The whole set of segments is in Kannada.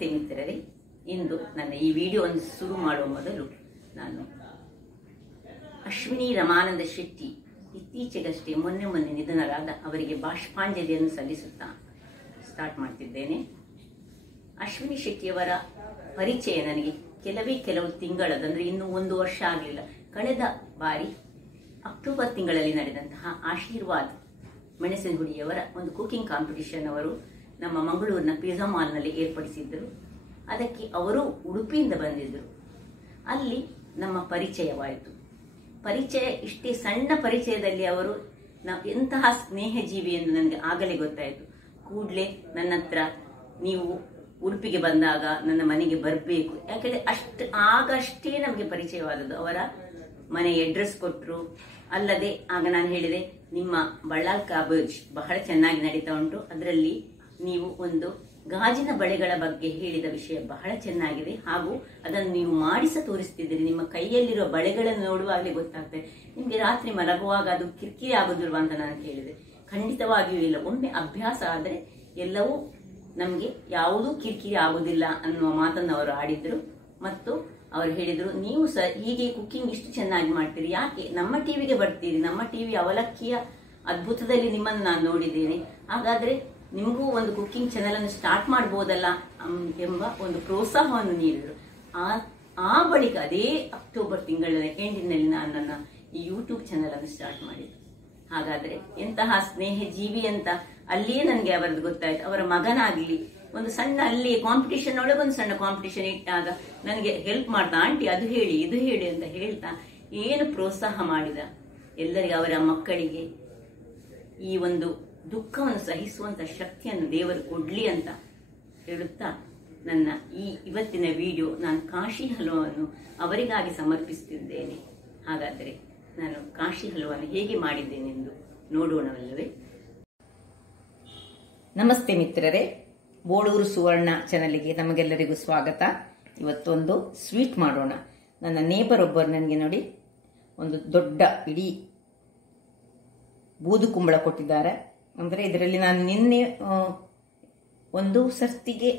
ನಮಸ್ತೆ ಮಿತ್ರರೇ. ಇಂದು ನನ್ನ ಈ ವಿಡಿಯೋವನ್ನು ಶುರು ಮಾಡುವ ಮೊದಲು ನಾನು ಅಶ್ವಿನಿ ರಮಾನಂದ ಶೆಟ್ಟಿ ಇತ್ತೀಚೆಗಷ್ಟೇ ಮೊನ್ನೆ ನಿಧನರಾದ ಅವರಿಗೆ ಬಾಷ್ಪಾಂಜಲಿಯನ್ನು ಸಲ್ಲಿಸುತ್ತಾ ಸ್ಟಾರ್ಟ್ ಮಾಡ್ತಿದ್ದೇನೆ. ಅಶ್ವಿನಿ ಶೆಟ್ಟಿಯವರ ಪರಿಚಯ ನನಗೆ ಕೆಲವು ತಿಂಗಳದಂದ್ರೆ ಇನ್ನೂ 1 ವರ್ಷ ಆಗಲಿಲ್ಲ. ಕಳೆದ ಬಾರಿ ಅಕ್ಟೋಬರ್ ತಿಂಗಳಲ್ಲಿ ನಡೆದಂತಹ ಆಶೀರ್ವಾದ್ ಮೆಣಸಿನಗುಡಿಯವರ ಒಂದು ಕುಕಿಂಗ್ ಕಾಂಪಿಟಿಷನ್ ಅವರು ನಮ್ಮ ಮಂಗಳೂರಿನ ಪಿಜ್ಜಾ ಮಾಲ್ನಲ್ಲಿ ಏರ್ಪಡಿಸಿದ್ದರು. ಅದಕ್ಕೆ ಅವರು ಉಡುಪಿಯಿಂದ ಬಂದಿದ್ದರು. ಅಲ್ಲಿ ನಮ್ಮ ಪರಿಚಯವಾಯಿತು. ಪರಿಚಯ ಇಷ್ಟೇ ಸಣ್ಣ ಪರಿಚಯದಲ್ಲಿ ಅವರು ಎಂತಹ ಸ್ನೇಹ ಜೀವಿ ಎಂದು ನನಗೆ ಆಗಲೇ ಗೊತ್ತಾಯಿತು. ಕೂಡಲೇ ನನ್ನ ಹತ್ರ ನೀವು ಉಡುಪಿಗೆ ಬಂದಾಗ ನನ್ನ ಮನೆಗೆ ಬರಬೇಕು, ಯಾಕಂದ್ರೆ ಆಗಷ್ಟೇ ನಮಗೆ ಪರಿಚಯವಾದದ್ದು. ಅವರ ಮನೆ ಅಡ್ರೆಸ್ ಕೊಟ್ಟರು. ಅಲ್ಲದೆ ಆಗ ನಾನು ಹೇಳಿದೆ, ನಿಮ್ಮ ಬಳ್ಳಾಲ್ ಕಾಬೇಜ್ ಬಹಳ ಚೆನ್ನಾಗಿ ನಡೀತಾ ಉಂಟು, ಅದರಲ್ಲಿ ನೀವು ಒಂದು ಗಾಜಿನ ಬಳೆಗಳ ಬಗ್ಗೆ ಹೇಳಿದ ವಿಷಯ ಬಹಳ ಚೆನ್ನಾಗಿದೆ, ಹಾಗೂ ಅದನ್ನು ನೀವು ಮಾಡಿಸ ತೋರಿಸ್ತಿದ್ದೀರಿ. ನಿಮ್ಮ ಕೈಯಲ್ಲಿರುವ ಬಳೆಗಳನ್ನು ನೋಡುವಾಗಲೇ ಗೊತ್ತಾಗ್ತದೆ. ನಿಮಗೆ ರಾತ್ರಿ ಮಲಗುವಾಗ ಅದು ಕಿರಿಕಿರಿ ಆಗುದಿಲ್ವಾ ಅಂತ ನಾನು ಕೇಳಿದೆ. ಖಂಡಿತವಾಗಿಯೂ ಇಲ್ಲ. ಒಮ್ಮೆ ಅಭ್ಯಾಸ ಆದರೆ ಎಲ್ಲವೂ ನಮಗೆ ಯಾವುದೂ ಕಿರಿಕಿರಿ ಆಗುದಿಲ್ಲ ಅನ್ನುವ ಮಾತನ್ನು ಅವರು ಆಡಿದ್ರು. ಮತ್ತು ಅವರು ಹೇಳಿದ್ರು, ನೀವು ಹೀಗೆ ಕುಕಿಂಗ್ ಇಷ್ಟು ಚೆನ್ನಾಗಿ ಮಾಡ್ತೀರಿ, ಯಾಕೆ ನಮ್ಮ ಟಿವಿಗೆ ಬರ್ತೀರಿ? ನಮ್ಮ ಟಿವಿ ಅವಲಕ್ಕಿಯ ಅದ್ಭುತದಲ್ಲಿ ನಿಮ್ಮನ್ನು ನಾನು ನೋಡಿದ್ದೇನೆ, ಹಾಗಾದ್ರೆ ನಿಮಗೂ ಒಂದು ಕುಕಿಂಗ್ ಚಾನೆಲ್ ಅನ್ನು ಸ್ಟಾರ್ಟ್ ಮಾಡಬಹುದಲ್ಲ ಎಂಬ ಒಂದು ಪ್ರೋತ್ಸಾಹವನ್ನು ನೀಡಿದರು. ಆ ಬಳಿಕ ಅದೇ ಅಕ್ಟೋಬರ್ ತಿಂಗಳ ಎಂಡಿನಲ್ಲಿ ನಾನು ನನ್ನ ಈ ಯೂಟ್ಯೂಬ್ ಚಾನೆಲ್ ಅನ್ನು ಸ್ಟಾರ್ಟ್ ಮಾಡಿದ್ದು. ಹಾಗಾದ್ರೆ ಎಂತಹ ಸ್ನೇಹ ಜೀವಿ ಅಂತ ಅಲ್ಲಿಯೇ ನನಗೆ ಅವರದ್ದು ಗೊತ್ತಾಯ್ತು. ಅವರ ಮಗನಾಗ್ಲಿ ಒಂದು ಸಣ್ಣ ಅಲ್ಲಿ ಕಾಂಪಿಟೇಷನ್ ಒಳಗೆ ಒಂದು ಸಣ್ಣ ಕಾಂಪಿಟೇಷನ್ ಇಟ್ಟಾಗ ನನಗೆ ಹೆಲ್ಪ್ ಮಾಡ್ತಾ, ಆಂಟಿ ಅದು ಹೇಳಿ ಇದು ಹೇಳಿ ಅಂತ ಹೇಳ್ತಾ ಏನು ಪ್ರೋತ್ಸಾಹ ಮಾಡಿದ. ಎಲ್ಲರಿಗೆ ಅವರ ಮಕ್ಕಳಿಗೆ ಈ ಒಂದು ದುಃಖವನ್ನು ಸಹಿಸುವಂತ ಶಕ್ತಿಯನ್ನು ದೇವರು ಕೊಡ್ಲಿ ಅಂತ ಹೇಳುತ್ತಾ ನನ್ನ ಇವತ್ತಿನ ವಿಡಿಯೋ ನಾನು ಕಾಶಿ ಹಲ್ವಾವನ್ನು ಅವರಿಗಾಗಿ ಸಮರ್ಪಿಸುತ್ತಿದ್ದೇನೆ. ಹಾಗಾದರೆ ನಾನು ಕಾಶಿ ಹಲ್ವಾವನ್ನು ಹೇಗೆ ಮಾಡಿದ್ದೇನೆಂದು ನೋಡೋಣವಲ್ಲವೇ? ನಮಸ್ತೆ ಮಿತ್ರರೇ, ಬೋಳೂರು ಸುವರ್ಣ ಚಾನಲ್ಗೆ ನಮಗೆಲ್ಲರಿಗೂ ಸ್ವಾಗತ. ಇವತ್ತೊಂದು ಸ್ವೀಟ್ ಮಾಡೋಣ. ನನ್ನ ನೇಬರ್ ಒಬ್ಬರು ನನಗೆ ನೋಡಿ ಒಂದು ದೊಡ್ಡ ಇಡೀ ಬೂದು ಕುಂಬಳ ಕೊಟ್ಟಿದ್ದಾರೆ. ಅಂದರೆ ಇದರಲ್ಲಿ ನಾನು ನಿನ್ನೆ ಒಂದು ಸರ್ತಿಗೆ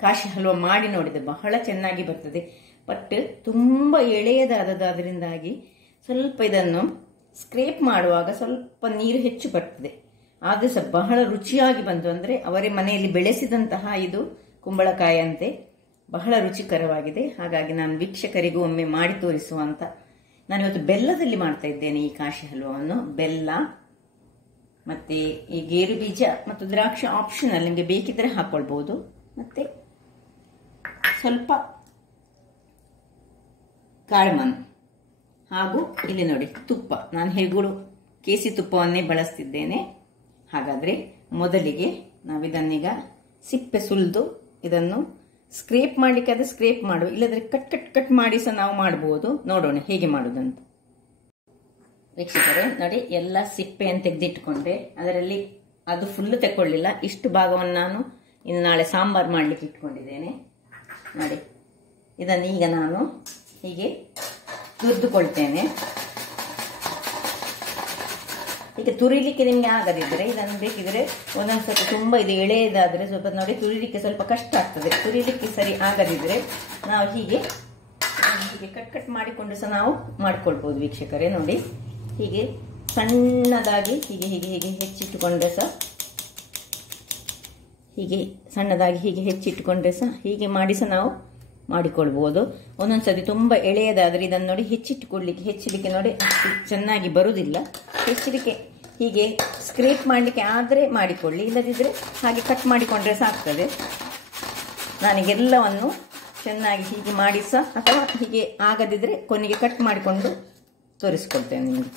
ಕಾಶಿ ಹಲ್ವಾ ಮಾಡಿ ನೋಡಿದೆ, ಬಹಳ ಚೆನ್ನಾಗಿ ಬರ್ತದೆ. ಬಟ್ ತುಂಬ ಎಳೆಯದಾದರಿಂದಾಗಿ ಸ್ವಲ್ಪ ಇದನ್ನು ಸ್ಕ್ರೇಪ್ ಮಾಡುವಾಗ ಸ್ವಲ್ಪ ನೀರು ಹೆಚ್ಚು ಬರ್ತದೆ. ಆದ್ರೆ ಸಹ ಬಹಳ ರುಚಿಯಾಗಿ ಬಂತು. ಅಂದರೆ ಅವರೇ ಮನೆಯಲ್ಲಿ ಬೆಳೆಸಿದಂತಹ ಇದು ಕುಂಬಳಕಾಯಿ ಅಂತೆ ಬಹಳ ರುಚಿಕರವಾಗಿದೆ. ಹಾಗಾಗಿ ನಾನು ವೀಕ್ಷಕರಿಗೂ ಒಮ್ಮೆ ಮಾಡಿ ತೋರಿಸುವ ಅಂತ ನಾನಿವತ್ತು ಬೆಲ್ಲದಲ್ಲಿ ಮಾಡ್ತಾ ಇದ್ದೇನೆ ಈ ಕಾಶಿ ಹಲ್ವಾವನ್ನು. ಬೆಲ್ಲ ಮತ್ತೆ ಈ ಗೇರು ಬೀಜ ಮತ್ತು ದ್ರಾಕ್ಷಿ ಆಪ್ಷನಲ್, ನಿಮಗೆ ಬೇಕಿದ್ರೆ ಹಾಕೊಳ್ಬಹುದು. ಮತ್ತೆ ಸ್ವಲ್ಪ ಕಾಳುಮನ್ ಹಾಗೂ ಇಲ್ಲಿ ನೋಡಿ ತುಪ್ಪ. ನಾನು ಹೇಗೂ ಕೇಸಿ ತುಪ್ಪವನ್ನೇ ಬಳಸ್ತಿದ್ದೇನೆ. ಹಾಗಾದ್ರೆ ಮೊದಲಿಗೆ ನಾವಿದನ್ನೀಗ ಸಿಪ್ಪೆ ಸುಲಿದು ಇದನ್ನು ಸ್ಕ್ರೇಪ್ ಮಾಡಲಿಕ್ಕೆ ಅದು ಸ್ಕ್ರೇಪ್ ಮಾಡುವ, ಇಲ್ಲದ್ರೆ ಕಟ್ ಮಾಡಿ ಸಹ ನಾವು ಮಾಡಬಹುದು. ನೋಡೋಣ ಹೇಗೆ ಮಾಡುವುದಂತ. ವೀಕ್ಷಕರೇ ನೋಡಿ, ಎಲ್ಲ ಸಿಪ್ಪೆಯನ್ನು ತೆಗೆದಿಟ್ಟುಕೊಂಡೆ. ಅದರಲ್ಲಿ ಅದು ಫುಲ್ ತಗೊಳ್ಳಿಲ್ಲ, ಇಷ್ಟು ಭಾಗವನ್ನು ನಾನು ಇನ್ನು ನಾಳೆ ಸಾಂಬಾರು ಮಾಡಲಿಕ್ಕೆ ಇಟ್ಕೊಂಡಿದ್ದೇನೆ. ನೋಡಿ, ಇದನ್ನೀಗ ನಾನು ಹೀಗೆ ತುರಿದುಕೊಳ್ತೇನೆ. ಈಗ ತುರಿಲಿಕ್ಕೆ ನಿಮ್ಗೆ ಆಗದಿದ್ರೆ ಇದನ್ನು ಬೇಕಿದ್ರೆ ಒಂದೊಂದ್ಸತಿ ತುಂಬಾ ಇದು ಎಳೆಯದಾದ್ರೆ ಸ್ವಲ್ಪ ನೋಡಿ ತುರಿಲಿಕ್ಕೆ ಸ್ವಲ್ಪ ಕಷ್ಟ ಆಗ್ತದೆ. ತುರಿಲಿಕ್ಕೆ ಸರಿ ಆಗದಿದ್ರೆ ನಾವು ಹೀಗೆ ಕಟ್ ಮಾಡಿಕೊಂಡು ಸಹ ನಾವು ಮಾಡ್ಕೊಳ್ಬಹುದು. ವೀಕ್ಷಕರೇ ನೋಡಿ, ಹೀಗೆ ಸಣ್ಣದಾಗಿ ಹೀಗೆ ಹೆಚ್ಚಿಟ್ಟುಕೊಂಡ್ರೆ ಸಹ ಹೀಗೆ ಸಣ್ಣದಾಗಿ ಹೀಗೆ ಹೆಚ್ಚಿಟ್ಟುಕೊಂಡ್ರೆ ಸಹ ಹೀಗೆ ಮಾಡಿ ಸಹ ನಾವು ಮಾಡಿಕೊಳ್ಬಹುದು. ಒಂದೊಂದ್ಸತಿ ತುಂಬಾ ಎಳೆಯದಾದ್ರೆ ಇದನ್ನು ನೋಡಿ ಹೆಚ್ಚಲಿಕ್ಕೆ ನೋಡಿ ಅಷ್ಟು ಚೆನ್ನಾಗಿ ಬರುವುದಿಲ್ಲ. ಹೆಚ್ಚಲಿಕ್ಕೆ ಹೀಗೆ ಸ್ಕ್ರೇಪ್ ಮಾಡಲಿಕ್ಕೆ ಆದ್ರೆ ಮಾಡಿಕೊಳ್ಳಿ, ಇಲ್ಲದಿದ್ರೆ ಹಾಗೆ ಕಟ್ ಮಾಡಿಕೊಂಡ್ರೆ ಸಾಕ್ತದೆ. ನಾನೀಗೆಲ್ಲವನ್ನು ಚೆನ್ನಾಗಿ ಹೀಗೆ ಮಾಡಿ ಸಹ, ಅಥವಾ ಹೀಗೆ ಆಗದಿದ್ರೆ ಕೊನೆಗೆ ಕಟ್ ಮಾಡಿಕೊಂಡು ತೋರಿಸ್ಕೊಳ್ತೇನೆ ನಿಮಗೆ.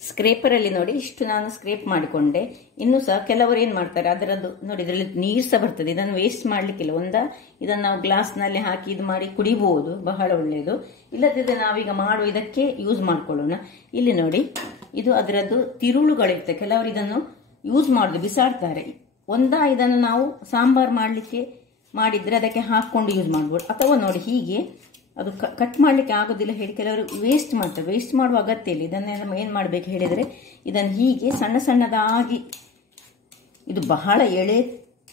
ಸ್ಕ್ರೇಪರಲ್ಲಿ ನೋಡಿ ಇಷ್ಟು ನಾನು ಸ್ಕ್ರೇಪ್ ಮಾಡಿಕೊಂಡೆ. ಇನ್ನೂ ಸಹ ಕೆಲವರು ಏನ್ ಮಾಡ್ತಾರೆ, ಅದರದ್ದು ನೋಡಿ ಇದರಲ್ಲಿ ನೀರು ಸಹ ಬರ್ತದೆ. ಇದನ್ನು ವೇಸ್ಟ್ ಮಾಡ್ಲಿಕ್ಕಿಲ್ಲ. ಇದನ್ನು ನಾವು ಗ್ಲಾಸ್ನಲ್ಲಿ ಹಾಕಿ ಇದು ಮಾಡಿ ಕುಡಿಬಹುದು, ಬಹಳ ಒಳ್ಳೆಯದು. ಇಲ್ಲದಿದ್ರೆ ನಾವೀಗ ಮಾಡುವ ಇದಕ್ಕೆ ಯೂಸ್ ಮಾಡ್ಕೊಳ್ಳೋಣ. ಇಲ್ಲಿ ನೋಡಿ, ಇದು ಅದರದ್ದು ತಿರುಳುಗಳಿರ್ತವೆ. ಕೆಲವರು ಇದನ್ನು ಯೂಸ್ ಮಾಡುದು ಬಿಸಾಡ್ತಾರೆ. ಇದನ್ನು ನಾವು ಸಾಂಬಾರ್ ಮಾಡ್ಲಿಕ್ಕೆ ಮಾಡಿದ್ರೆ ಅದಕ್ಕೆ ಹಾಕೊಂಡು ಯೂಸ್ ಮಾಡ್ಬೋದು. ಅಥವಾ ನೋಡಿ ಹೀಗೆ ಅದು ಕಟ್ ಮಾಡಲಿಕ್ಕೆ ಆಗೋದಿಲ್ಲ ಹೇಳಿ ಕೆಲವರು ವೇಸ್ಟ್ ಮಾಡ್ತಾರೆ. ವೇಸ್ಟ್ ಮಾಡುವ ಅಗತ್ಯ ಇಲ್ಲ. ಇದನ್ನೆಲ್ಲ ಏನು ಮಾಡಬೇಕು ಹೇಳಿದರೆ, ಇದನ್ನು ಹೀಗೆ ಸಣ್ಣದಾಗಿ, ಇದು ಬಹಳ ಎಳೆ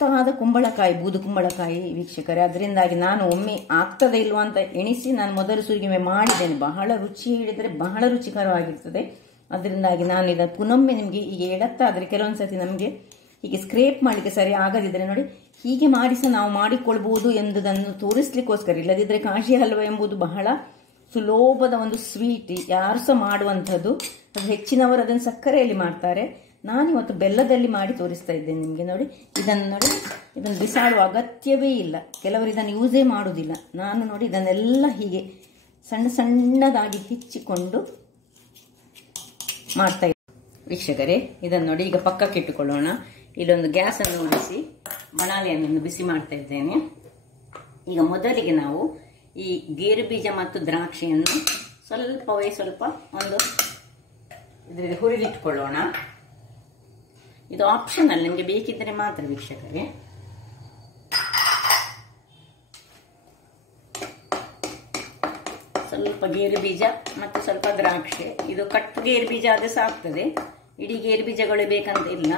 ದಟ್ಟವಾದ ಕುಂಬಳಕಾಯಿ, ಬೂದು ಕುಂಬಳಕಾಯಿ ವೀಕ್ಷಕರೇ. ಅದರಿಂದಾಗಿ ನಾನು ಒಮ್ಮೆ ಆಗ್ತದೆ ಇಲ್ವಾ ಅಂತ ಎಣಿಸಿ ನಾನು ಮೊದಲು ಸುರಿಗೆ ಮಾಡಿದ್ದೇನೆ. ಬಹಳ ರುಚಿ ಹಿಡಿದರೆ ಬಹಳ ರುಚಿಕರವಾಗಿರ್ತದೆ. ಅದರಿಂದಾಗಿ ನಾನು ಇದನ್ನು ಪುನೊಮ್ಮೆ ನಿಮಗೆ ಈಗ ಎಡತ್ತಾದರೆ ಕೆಲವೊಂದ್ಸತಿ ನಮಗೆ ಹೀಗೆ ಸ್ಕ್ರೇಪ್ ಮಾಡಲಿಕ್ಕೆ ಸರಿ ಆಗದಿದ್ದರೆ ನೋಡಿ ಹೀಗೆ ಮಾಡಿ ಸಹ ನಾವು ಮಾಡಿಕೊಳ್ಬಹುದು ಎಂಬುದನ್ನು ತೋರಿಸ್ಲಿಕ್ಕೋಸ್ಕರ. ಇಲ್ಲದಿದ್ದರೆ ಕಾಶಿ ಹಲ್ವ ಎಂಬುದು ಬಹಳ ಸುಲಭದ ಒಂದು ಸ್ವೀಟ್, ಯಾರು ಸಹ ಮಾಡುವಂಥದ್ದು. ಅದು ಹೆಚ್ಚಿನವರು ಅದನ್ನು ಸಕ್ಕರೆಯಲ್ಲಿ ಮಾಡ್ತಾರೆ, ನಾನಿವತ್ತು ಬೆಲ್ಲದಲ್ಲಿ ಮಾಡಿ ತೋರಿಸ್ತಾ ಇದ್ದೇನೆ ನಿಮಗೆ. ನೋಡಿ ಇದನ್ನು ಬಿಸಾಡುವ ಅಗತ್ಯವೇ ಇಲ್ಲ. ಕೆಲವರು ಇದನ್ನು ಯೂಸೇ ಮಾಡುವುದಿಲ್ಲ. ನಾನು ನೋಡಿ ಇದನ್ನೆಲ್ಲ ಹೀಗೆ ಸಣ್ಣ ಸಣ್ಣದಾಗಿ ಹೆಚ್ಚಿಕೊಂಡು ಮಾಡ್ತಾ ಇದ್ದೇನೆ ವೀಕ್ಷಕರೇ. ಇದನ್ನು ನೋಡಿ ಈಗ ಪಕ್ಕಕ್ಕೆ ಇಟ್ಟುಕೊಳ್ಳೋಣ. ಇಲ್ಲೊಂದು ಗ್ಯಾಸನ್ನು ಉಳಿಸಿ ಬಾಣಲೆಯನ್ನು ಬಿಸಿ ಮಾಡ್ತಾ ಇದ್ದೇನೆ. ಈಗ ಮೊದಲಿಗೆ ನಾವು ಈ ಗೇರು ಬೀಜ ಮತ್ತು ದ್ರಾಕ್ಷಿಯನ್ನು ಸ್ವಲ್ಪ ಒಂದು ಇದರಲ್ಲಿ ಹುರಿದಿಟ್ಕೊಳ್ಳೋಣ. ಇದು ಆಪ್ಷನಲ್, ನಿಮಗೆ ಬೇಕಿದ್ದರೆ ಮಾತ್ರ ವೀಕ್ಷಕರೇ. ಸ್ವಲ್ಪ ಗೇರು ಬೀಜ ಮತ್ತು ಸ್ವಲ್ಪ ದ್ರಾಕ್ಷಿ. ಇದು ಕಟ್ ಗೇರು ಬೀಜ ಆದ್ರೆ ಸಾಕ್ತದೆ, ಇಡೀ ಗೇರು ಬೀಜಗಳು ಬೇಕಂತ ಇಲ್ಲ.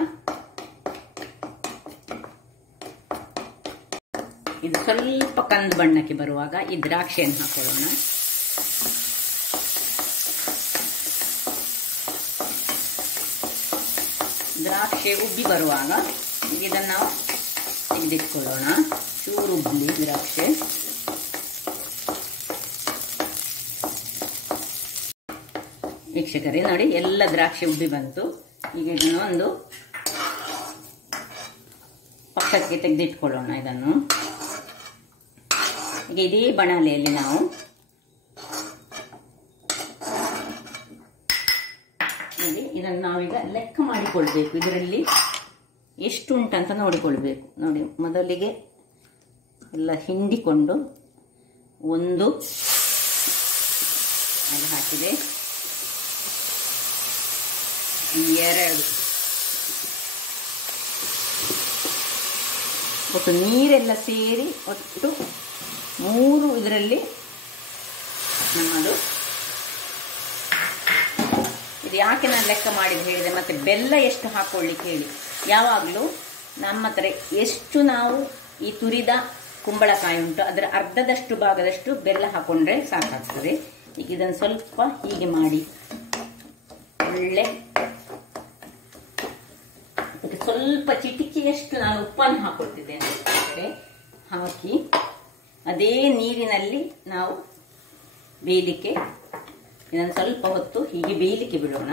ಇದು ಸ್ವಲ್ಪ ಕಂದು ಬಣ್ಣಕ್ಕೆ ಬರುವಾಗ ಈ ದ್ರಾಕ್ಷಿಯನ್ನು ಹಾಕೊಳ್ಳೋಣ. ದ್ರಾಕ್ಷಿ ಉಬ್ಬಿ ಬರುವಾಗ ಇದನ್ನು ನಾವು ತೆಗೆದಿಟ್ಕೊಳ್ಳೋಣ. ಚೂರು ಉಬ್ಬಲಿ ದ್ರಾಕ್ಷಿ. ವೀಕ್ಷಕರೇ ನೋಡಿ ಎಲ್ಲ ದ್ರಾಕ್ಷಿ ಉಬ್ಬಿ ಬಂತು. ಈಗ ಇದನ್ನು ಒಂದು ಪಕ್ಕಕ್ಕೆ ತೆಗೆದಿಟ್ಕೊಳ್ಳೋಣ. ಇದನ್ನು ಈಗ ಇದೇ ಬಾಣಲೆಯಲ್ಲಿ ನಾವು ಇದನ್ನು ನಾವೀಗ ಲೆಕ್ಕ ಮಾಡಿಕೊಳ್ಬೇಕು. ಇದರಲ್ಲಿ ಎಷ್ಟು ಉಂಟಂತ ನೋಡಿಕೊಳ್ಬೇಕು. ನೋಡಿ ಮೊದಲಿಗೆ ಎಲ್ಲ ಹಿಂಡಿಕೊಂಡು ಒಂದು ಅದು ಹಾಕಿದೆ, 2 ಒಟ್ಟು ನೀರೆಲ್ಲ ಸೇರಿ ಒಟ್ಟು 3 ಇದರಲ್ಲಿ ನಮ್ಮದು. ಇದು ಯಾಕೆ ನಾನು ಲೆಕ್ಕ ಮಾಡಿದ್ದು ಹೇಳಿದೆ, ಮತ್ತೆ ಬೆಲ್ಲ ಎಷ್ಟು ಹಾಕೊಳ್ಳಿಕ್ಕೆ ಹೇಳಿ. ಯಾವಾಗಲೂ ನಮ್ಮ ಹತ್ರ ಎಷ್ಟು ನಾವು ಈ ತುರಿದ ಕುಂಬಳಕಾಯಿ ಉಂಟು ಅದರ ಅರ್ಧದಷ್ಟು ಭಾಗದಷ್ಟು ಬೆಲ್ಲ ಹಾಕೊಂಡ್ರೆ ಸಾಕಾಗ್ತದೆ. ಈಗ ಇದನ್ನು ಸ್ವಲ್ಪ ಹೀಗೆ ಮಾಡಿ ಒಳ್ಳೆ ಸ್ವಲ್ಪ ಚಿಟಿಕೆಯಷ್ಟು ನಾನು ಉಪ್ಪನ್ನು ಹಾಕೊಳ್ತಿದ್ದೇನೆ. ಹಾಕಿ ಅದೇ ನೀರಿನಲ್ಲಿ ನಾವು ಬೇಯಲಿಕ್ಕೆ ಇದನ್ನು ಸ್ವಲ್ಪ ಹೊತ್ತು ಹೀಗೆ ಬೇಯಲಿಕ್ಕೆ ಬಿಡೋಣ.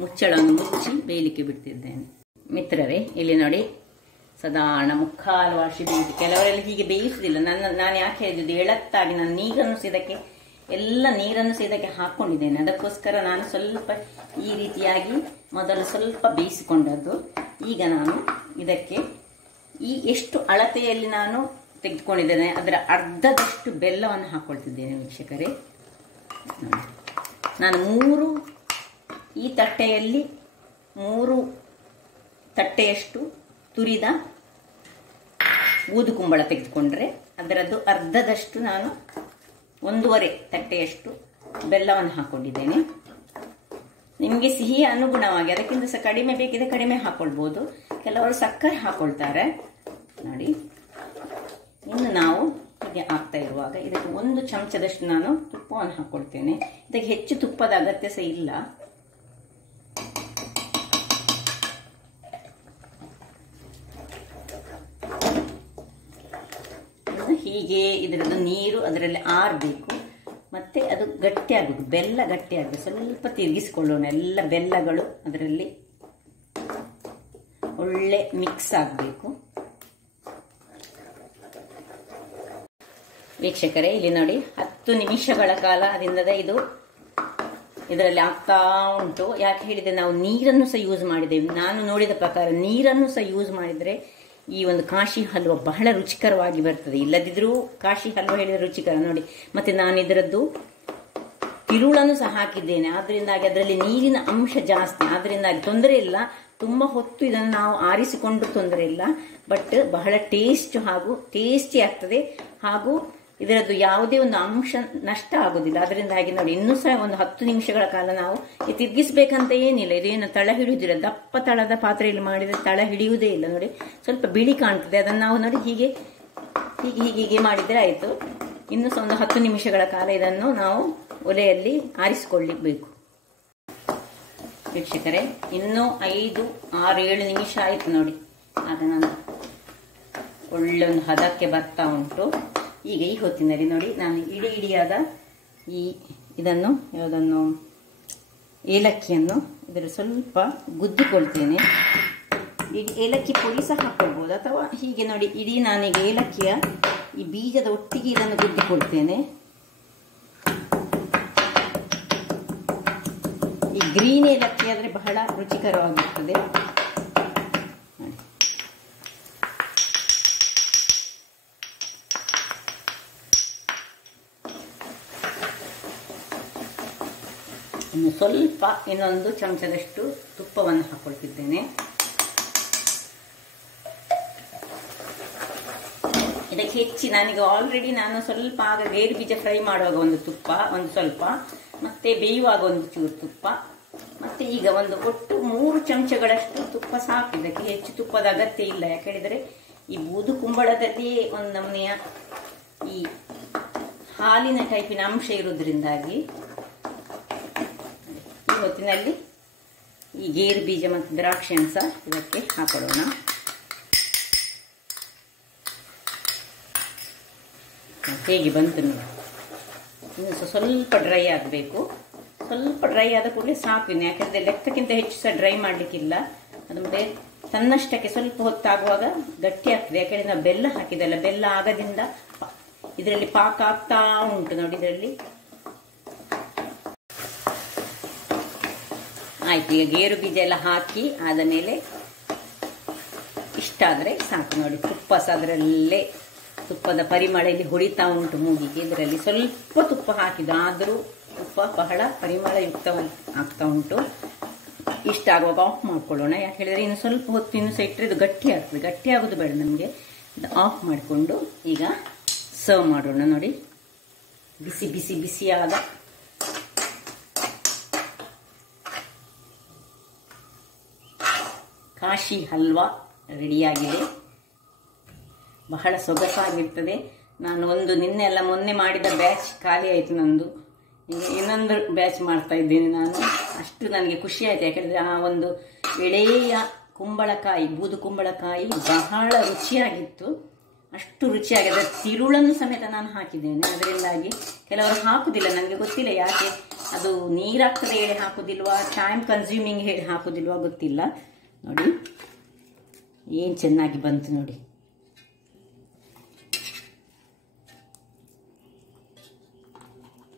ಮುಚ್ಚಳವನ್ನು ಮುಚ್ಚಿ ಬೇಯಲಿಕ್ಕೆ ಬಿಡ್ತಿದ್ದೇನೆ. ಮಿತ್ರರೇ ಇಲ್ಲಿ ನೋಡಿ ಸಾಧಾರಣ 3/4 ವಾಸಿ ಬೇಯಿಸಿ. ಕೆಲವರೆಲ್ಲ ಹೀಗೆ ಬೇಯಿಸುವುದಿಲ್ಲ. ನಾನು ಯಾಕೆ ಹೇಳಿದ್ದು, ಎಳತ್ತಾಗಿ ನಾನು ನೀರನ್ನು ಇದಕ್ಕೆ ಹಾಕೊಂಡಿದ್ದೇನೆ. ಅದಕ್ಕೋಸ್ಕರ ನಾನು ಸ್ವಲ್ಪ ಈ ರೀತಿಯಾಗಿ ಮೊದಲು ಸ್ವಲ್ಪ ಬೇಯಿಸಿಕೊಂಡದ್ದು. ಈಗ ನಾನು ಇದಕ್ಕೆ ಈ ಎಷ್ಟು ಅಳತೆಯಲ್ಲಿ ನಾನು ತೆಗೆದುಕೊಂಡಿದ್ದೇನೆ ಅದರ ಅರ್ಧದಷ್ಟು ಬೆಲ್ಲವನ್ನು ಹಾಕೊಳ್ತಿದ್ದೇನೆ ವೀಕ್ಷಕರೇ. ನಾನು 3 ಈ ತಟ್ಟೆಯಲ್ಲಿ 3 ತಟ್ಟೆಯಷ್ಟು ತುರಿದ ಊದು ಕುಂಬಳ ತೆಗೆದುಕೊಂಡ್ರೆ ಅದರದ್ದು ಅರ್ಧದಷ್ಟು ನಾನು 1.5 ತಟ್ಟೆಯಷ್ಟು ಬೆಲ್ಲವನ್ನು ಹಾಕೊಂಡಿದ್ದೇನೆ. ನಿಮಗೆ ಸಿಹಿ ಅನುಗುಣವಾಗಿ ಅದಕ್ಕಿಂತ ಸಹ ಕಡಿಮೆ ಬೇಕಿದೆ ಕಡಿಮೆ ಹಾಕೊಳ್ಬಹುದು. ಕೆಲವರು ಸಕ್ಕರೆ ಹಾಕೊಳ್ತಾರೆ ನೋಡಿ. ಇನ್ನು ನಾವು ಹೀಗೆ ಆಗ್ತಾ ಇರುವಾಗ ಇದಕ್ಕೆ 1 ಚಮಚದಷ್ಟು ನಾನು ತುಪ್ಪವನ್ನು ಹಾಕೊಳ್ತೇನೆ. ಇದಕ್ಕೆ ಹೆಚ್ಚು ತುಪ್ಪದ ಅಗತ್ಯ ಸಹ ಇಲ್ಲ. ಹೀಗೆ ಇದರದ್ದು ನೀರು ಅದರಲ್ಲಿ ಆರಬೇಕು, ಮತ್ತೆ ಅದು ಗಟ್ಟಿಯಾಗಬೇಕು, ಬೆಲ್ಲ ಗಟ್ಟಿಯಾಗಬೇಕು. ಸ್ವಲ್ಪ ತಿರುಗಿಸಿಕೊಳ್ಳೋಣ. ಎಲ್ಲ ಬೆಲ್ಲಗಳು ಅದರಲ್ಲಿ ಒಳ್ಳೆ ಮಿಕ್ಸ್ ಆಗಬೇಕು. ವೀಕ್ಷಕರೇ ಇಲ್ಲಿ ನೋಡಿ 10 ನಿಮಿಷಗಳ ಕಾಲ ಅದರಿಂದ ಇದು ಇದರಲ್ಲಿ ಆಗ್ತಾ ಉಂಟು. ಯಾಕೆ ಹೇಳಿದ್ರೆ ನಾವು ನೀರನ್ನು ಸಹ ಯೂಸ್ ಮಾಡಿದ್ದೇವೆ. ನಾನು ನೋಡಿದ ಪ್ರಕಾರ ನೀರನ್ನು ಸಹ ಯೂಸ್ ಮಾಡಿದರೆ ಈ ಒಂದು ಕಾಶಿ ಹಲ್ವ ಬಹಳ ರುಚಿಕರವಾಗಿ ಬರ್ತದೆ. ಇಲ್ಲದಿದ್ರೂ ಕಾಶಿ ಹಲ್ವ ಹೇಳಿದ್ರೆ ರುಚಿಕರ ನೋಡಿ. ಮತ್ತೆ ನಾನು ಇದರದ್ದು ತಿರುಳನ್ನು ಸಹ ಹಾಕಿದ್ದೇನೆ. ಆದ್ರಿಂದಾಗಿ ಅದರಲ್ಲಿ ನೀರಿನ ಅಂಶ ಜಾಸ್ತಿ, ಆದ್ರಿಂದಾಗಿ ತೊಂದರೆ ಇಲ್ಲ. ತುಂಬಾ ಹೊತ್ತು ಇದನ್ನು ನಾವು ಆರಿಸಿಕೊಂಡು ತೊಂದರೆ ಇಲ್ಲ. ಬಟ್ ಬಹಳ ಟೇಸ್ಟ್ ಹಾಗೂ ಟೇಸ್ಟಿ ಆಗ್ತದೆ. ಹಾಗೂ ಇದರದ್ದು ಯಾವುದೇ ಒಂದು ಅಂಶ ನಷ್ಟ ಆಗೋದಿಲ್ಲ. ಅದರಿಂದಾಗಿ ನೋಡಿ ಇನ್ನೂ ಸಹ ಒಂದು 10 ನಿಮಿಷಗಳ ಕಾಲ ನಾವು ತಿರ್ಗಿಸ್ಬೇಕಂತ ಏನಿಲ್ಲ. ಇದೇನು ತಳ ಹಿಡಿಯುವುದಿಲ್ಲ. ದಪ್ಪ ತಳದ ಪಾತ್ರೆಯಲ್ಲಿ ಮಾಡಿದರೆ ತಳ ಹಿಡಿಯುವುದೇ ಇಲ್ಲ. ನೋಡಿ ಸ್ವಲ್ಪ ಬಿಳಿ ಕಾಣ್ತದೆ. ಅದನ್ನು ನಾವು ನೋಡಿ ಹೀಗೆ ಹೀಗೆ ಹೀಗೆ ಮಾಡಿದರೆ ಆಯಿತು. ಇನ್ನೂ ಸಹ ಒಂದು 10 ನಿಮಿಷಗಳ ಕಾಲ ಇದನ್ನು ನಾವು ಒಲೆಯಲ್ಲಿ ಆರಿಸಿಕೊಳ್ಳಬೇಕು. ವೀಕ್ಷಕರೇ, ಇನ್ನೂ 5, 6, 7 ನಿಮಿಷ ಆಯಿತು ನೋಡಿ. ಆಗ ನಾನು ಒಳ್ಳೆ ಒಂದು ಹದಕ್ಕೆ ಬರ್ತಾ ಉಂಟು. ಈಗ ಈ ಹೊತ್ತಿನಲ್ಲಿ ನೋಡಿ ನಾನು ಇಡಿಯಾದ ಇದನ್ನು ಯಾವುದನ್ನು ಏಲಕ್ಕಿಯನ್ನು ಇದರ ಸ್ವಲ್ಪ ಗುದ್ದಿಕೊಳ್ತೇನೆ. ಏಲಕ್ಕಿ ಪುಡಿ ಸಹ ಹಾಕೊಳ್ಬೋದು, ಅಥವಾ ಹೀಗೆ ನೋಡಿ ಇಡೀ ನಾನೀಗ ಏಲಕ್ಕಿಯ ಈ ಬೀಜದ ಒಟ್ಟಿಗೆ ಇದನ್ನು ಗುದ್ದಿಕೊಳ್ತೇನೆ. ಈ ಗ್ರೀನ್ ಏಲಕ್ಕಿ ಆದರೆ ಬಹಳ ರುಚಿಕರವಾಗಿರ್ತದೆ. ಇನ್ನು ಸ್ವಲ್ಪ ಇನ್ನೊಂದು ಚಮಚದಷ್ಟು ತುಪ್ಪವನ್ನು ಹಾಕೊಳ್ತಿದ್ದೇನೆ. ಇದಕ್ಕೆ ಹೆಚ್ಚಿ ನಾನೀಗ ಆಲ್ರೆಡಿ ನಾನು ಸ್ವಲ್ಪ ಆಗ ಗೇರು ಬೀಜ ಫ್ರೈ ಮಾಡುವಾಗ ಒಂದು ತುಪ್ಪ, ಒಂದು ಸ್ವಲ್ಪ, ಮತ್ತೆ ಬೇಯುವಾಗ ಒಂದು ಚೂರು ತುಪ್ಪ, ಮತ್ತೆ ಈಗ ಒಂದು ಒಟ್ಟು 3 ಚಮಚಗಳಷ್ಟು ತುಪ್ಪ ಸಾಕು. ಇದಕ್ಕೆ ಹೆಚ್ಚು ತುಪ್ಪದ ಅಗತ್ಯ ಇಲ್ಲ. ಯಾಕಂದ್ರೆ ಈ ಬೂದು ಕುಂಬಳದಲ್ಲಿ ಒಂದು ನಮೂನೆಯ ಈ ಹಾಲಿನ ಟೈಪಿನ ಅಂಶ ಇರುವುದರಿಂದಾಗಿ ಈ ಹೊತ್ತಿನಲ್ಲಿ ಈ ಗೇರು ಬೀಜ ಮತ್ತು ದ್ರಾಕ್ಷಿಯನ್ನು ಸಹ ಇದಕ್ಕೆ ಹಾಕೊಳ್ಳೋಣ. ಹೇಗೆ ಬಂತು ನೋಡಿ. ಇನ್ನು ಸ್ವಲ್ಪ ಡ್ರೈ ಆಗಬೇಕು. ಸ್ವಲ್ಪ ಡ್ರೈ ಆದ ಕೂಡಲೇ ಸಾಕು. ಇನ್ನು ಯಾಕಂದರೆ ಲೆಕ್ಕಕ್ಕಿಂತ ಹೆಚ್ಚು ಸಹ ಡ್ರೈ ಮಾಡಲಿಕ್ಕಿಲ್ಲ. ಅದು ಮತ್ತೆ ತನ್ನಷ್ಟಕ್ಕೆ ಸ್ವಲ್ಪ ಹೊತ್ತಾಗುವಾಗ ಗಟ್ಟಿ ಆಗ್ತದೆ. ಯಾಕಂದರೆ ನಾವು ಬೆಲ್ಲ ಹಾಕಿದಲ್ಲ, ಬೆಲ್ಲ ಆಗದಿಂದ ಇದರಲ್ಲಿ ಪಾಕ ಆಗ್ತಾ ಉಂಟು ನೋಡಿ. ಇದರಲ್ಲಿ ಆಯ್ತು. ಈಗ ಗೇರು ಬೀಜ ಎಲ್ಲ ಹಾಕಿ ಆದ ಮೇಲೆ ಇಷ್ಟಾದರೆ ಸಾಕು ನೋಡಿ. ತುಪ್ಪ ಸಹ ಅದರಲ್ಲೇ ತುಪ್ಪದ ಪರಿಮಳ ಇಲ್ಲಿ ಹೊಡಿತಾ ಉಂಟು ಮೂಗಿಗೆ. ಇದರಲ್ಲಿ ಸ್ವಲ್ಪ ತುಪ್ಪ ಹಾಕಿದ್ದು, ಆದರೂ ತುಪ್ಪ ಬಹಳ ಪರಿಮಳಯುಕ್ತ ಆಗ್ತಾ ಉಂಟು. ಇಷ್ಟ ಆಗುವಾಗ ಆಫ್ ಮಾಡ್ಕೊಳ್ಳೋಣ. ಯಾಕೆ ಹೇಳಿದ್ರೆ ಇನ್ನು ಸ್ವಲ್ಪ ಹೊತ್ತು ಇನ್ನು ಸಹ ಇಟ್ಟರೆ ಇದು ಗಟ್ಟಿ ಆಗ್ತದೆ. ಗಟ್ಟಿ ಆಗೋದು ಬೇಡ ನಮಗೆ. ಇದು ಆಫ್ ಮಾಡಿಕೊಂಡು ಈಗ ಸರ್ವ್ ಮಾಡೋಣ. ನೋಡಿ, ಬಿಸಿ ಬಿಸಿ ಬಿಸಿಯಾದ ಕಾಶಿ ಹಲ್ವಾ ರೆಡಿಯಾಗಿದೆ. ಬಹಳ ಸೊಗಸಾಗಿರ್ತದೆ. ನಾನು ಒಂದು ನಿನ್ನೆ ಎಲ್ಲ ಮೊನ್ನೆ ಮಾಡಿದ ಬ್ಯಾಚ್ ಖಾಲಿ ಆಯಿತು ನಂದು. ಇನ್ನೊಂದು ಬ್ಯಾಚ್ ಮಾಡ್ತಾ ಇದ್ದೇನೆ ನಾನು. ಅಷ್ಟು ನನಗೆ ಖುಷಿ ಆಯಿತು. ಯಾಕಂದರೆ ಆ ಒಂದು ಎಳೆಯ ಕುಂಬಳಕಾಯಿ, ಬೂದು ಕುಂಬಳಕಾಯಿ ಬಹಳ ರುಚಿಯಾಗಿತ್ತು. ಅಷ್ಟು ರುಚಿಯಾಗಿದೆ. ತಿರುಳನ್ನು ಸಮೇತ ನಾನು ಹಾಕಿದ್ದೇನೆ. ಅದರಿಂದಾಗಿ ಕೆಲವರು ಹಾಕುದಿಲ್ಲ, ನನಗೆ ಗೊತ್ತಿಲ್ಲ ಯಾಕೆ, ಅದು ನೀರಾಗ್ತದೆ ಹೇಳಿ ಹಾಕುದಿಲ್ವಾ, ಟೈಮ್ ಕನ್ಸ್ಯೂಮಿಂಗ್ ಹೇಳಿ ಹಾಕುದಿಲ್ವಾ ಗೊತ್ತಿಲ್ಲ. ನೋಡಿ ಏನು ಚೆನ್ನಾಗಿ ಬಂತು ನೋಡಿ.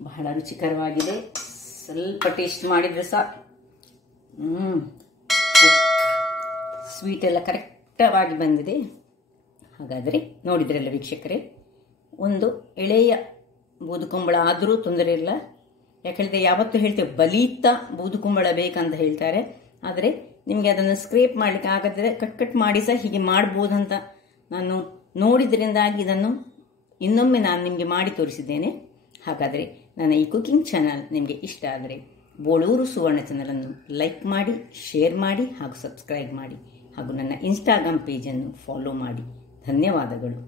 ಬಹಳ ರುಚಿಕರವಾಗಿದೆ. ಸ್ವಲ್ಪ ಟೇಸ್ಟ್ ಮಾಡಿದ್ರೆ ಸಹ ಸ್ವೀಟ್ ಎಲ್ಲ ಕರೆಕ್ಟವಾಗಿ ಬಂದಿದೆ. ಹಾಗಾದರೆ ನೋಡಿದ್ರಲ್ಲ ವೀಕ್ಷಕರೇ, ಒಂದು ಎಳೆಯ ಬೂದುಕುಂಬಳ ಆದರೂ ತೊಂದರೆ ಇಲ್ಲ. ಯಾಕಂದರೆ ಯಾವತ್ತೂ ಹೇಳ್ತೇವೆ ಬಲಿತ ಬೂದುಕುಂಬಳ ಬೇಕಂತ ಹೇಳ್ತಾರೆ. ಆದರೆ ನಿಮಗೆ ಅದನ್ನು ಸ್ಕ್ರೇಪ್ ಮಾಡಲಿಕ್ಕೆ ಆಗದಿದ್ರೆ ಕಟ್ ಮಾಡಿ ಸಹ ಹೀಗೆ ಮಾಡ್ಬೋದಂತ ನಾನು ನೋಡಿದ್ರಿಂದಾಗಿ ಇದನ್ನು ಇನ್ನೊಮ್ಮೆ ನಾನು ನಿಮಗೆ ಮಾಡಿ ತೋರಿಸಿದ್ದೇನೆ. ಹಾಗಾದರೆ ನನ್ನ ಈ ಕುಕಿಂಗ್ ಚಾನಲ್ ನಿಮಗೆ ಇಷ್ಟ ಆದರೆ ಬೋಳೂರು ಸುವರ್ಣ ಚಾನಲನ್ನು ಲೈಕ್ ಮಾಡಿ, ಶೇರ್ ಮಾಡಿ ಹಾಗೂ ಸಬ್ಸ್ಕ್ರೈಬ್ ಮಾಡಿ ಹಾಗೂ ನನ್ನ ಇನ್ಸ್ಟಾಗ್ರಾಮ್ ಪೇಜನ್ನು ಫಾಲೋ ಮಾಡಿ. ಧನ್ಯವಾದಗಳು.